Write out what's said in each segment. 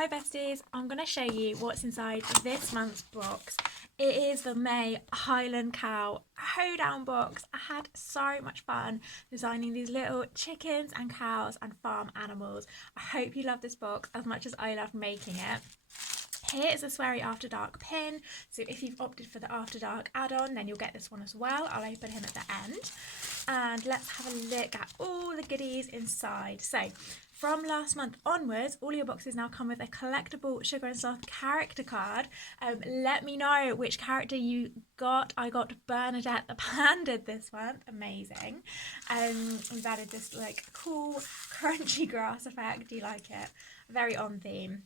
Hi besties, I'm going to show you what's inside this month's box. It is the May Highland Cow Hoedown box. I had so much fun designing these little chickens and cows and farm animals. I hope you love this box as much as I love making it. Here is a Sweary After Dark pin, so if you've opted for the After Dark add-on then you'll get this one as well. I'll open him at the end. And let's have a look at all the goodies inside. So from last month onwards, all your boxes now come with a collectible Sugar and Sloth character card. Let me know which character you got. I got Bernadette the Panda this month. Amazing. We've added this like cool crunchy grass effect. Do you like it? Very on theme.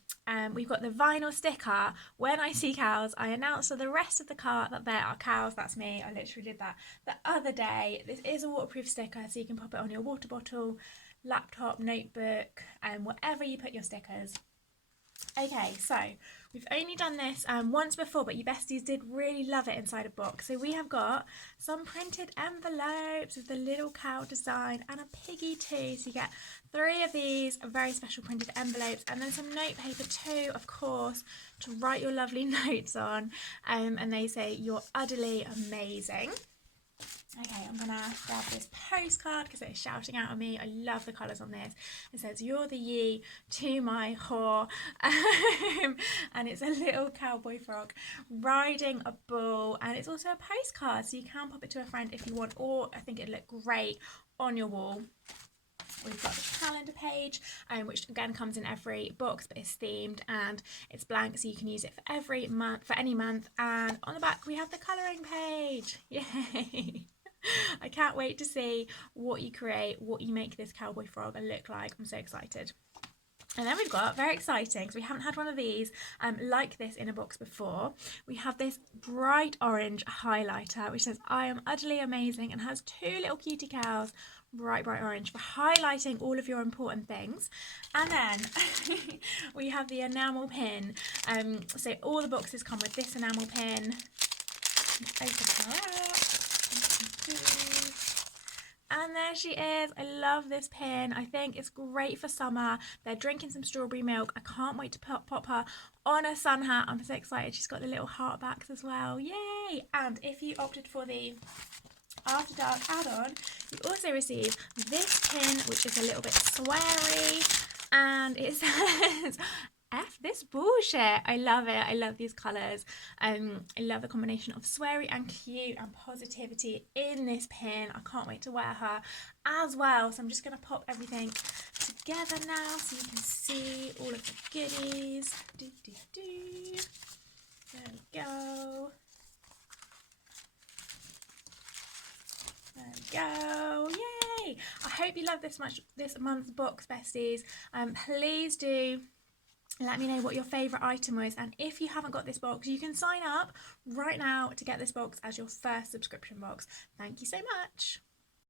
We've got the vinyl sticker. When I see cows, I announce to the rest of the cart that there are cows. That's me. I literally did that the other day. This is a waterproof sticker, so you can pop it on your water bottle, laptop, notebook, and whatever you put your stickers. Okay, so we've only done this once before, but you besties did really love it inside a box. So we have got some printed envelopes with the little cow design and a piggy too. So you get 3 of these very special printed envelopes, and then some note paper too, of course, to write your lovely notes on. And they say you're utterly amazing. Okay, I'm gonna grab this postcard because it's shouting out at me. I love the colours on this. It says, "You're the ye to my whore," and it's a little cowboy frog riding a bull, and it's also a postcard, so you can pop it to a friend if you want, or I think it'd look great on your wall. We've got the calendar page, which again comes in every box, but it's themed and it's blank, so you can use it for every month, for any month. And on the back we have the colouring page. Yay! I can't wait to see what you create, what you make this cowboy frog look like. I'm so excited. And then we've got, very exciting, because we haven't had one of these like this in a box before. We have this bright orange highlighter which says, "I am utterly amazing," and has 2 little cutie cows, bright orange, for highlighting all of your important things. And then we have the enamel pin. So all the boxes come with this enamel pin. Open her up. And there she is. I love this pin. I think it's great for summer. They're drinking some strawberry milk. I can't wait to pop her on a sun hat. I'm so excited. She's got the little heart backs as well. Yay! And if you opted for the After Dark add-on, you also receive this pin, which is a little bit sweary, and it says, "F this bullshit." I love it. I love these colours. I love the combination of sweary and cute and positivity in this pin. I can't wait to wear her as well. So I'm just going to pop everything together now so you can see all of the goodies. There we go. There we go. Yay! I hope you love this month's box, besties. Please do let me know what your favourite item was, and if you haven't got this box, you can sign up right now to get this box as your first subscription box. Thank you so much.